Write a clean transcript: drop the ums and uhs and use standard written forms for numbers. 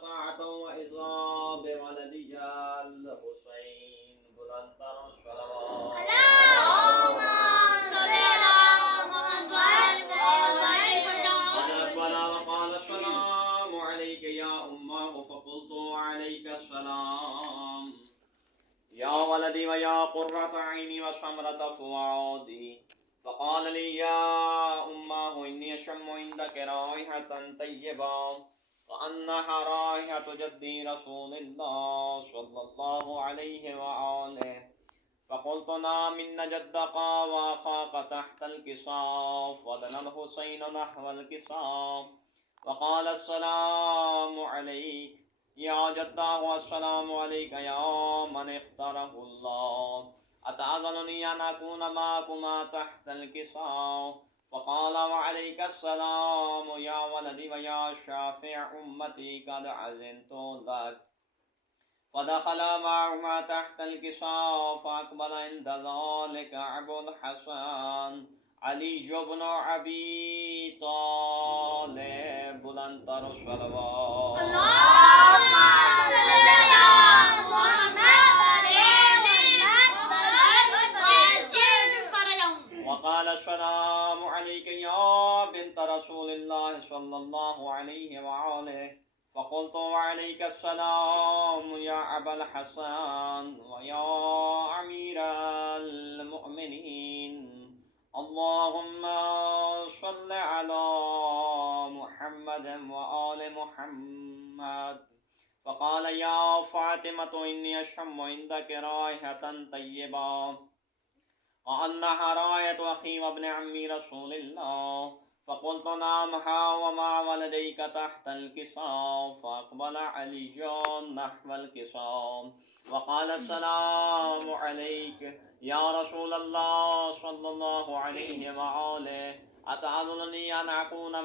ساعة وإذا بولدي الحسين بلندر الصلوات. اللهم صل على محمد وعلى فأقبل وقال السلام عليك يا أمه فقلت وعليك السلام يا ولدي ويا قرة عيني وثمرة فؤادي. فقال لي يا أمه إني أشم عندك رائحة طيبة وأنها رائحة جدي رسول الله صلى الله عليه وآله. فقلت نعم إن جدك وأخاك تحت الكساف ودنا الحسين نحو الكساف. وقال السلام عليك يا جداه والسلام عليك يا من اختاره الله. أتأذنني أن أكون معكما تحت الكساف؟ فقال وعليك السلام يا ولدي ويا شافع أمتي قد أذنت لك. فدخل معهما تحت الكساف. فأقبل عند ذلك أبو الحسن علي بن أبي طالب بلندر الصلوات. اللهم صل على محمد وقال السلام عليك يا بنت رسول الله صلى الله عليه وآله. فقلت وعليك السلام يا أبا الحسن ويا أمير المؤمنين. اللهم صل على محمد وآل محمد. فقال يا فاطمة إني أشم عندك رائحة طيبة وأنها راية أخي وابن عمي رسول الله. فقلت نعم ها وما ولديك تحت الكساف. فأقبل علي نحو الكساف وقال السلام عليك يا رسول الله صلى الله عليه وآله. أتأذنني أن أكون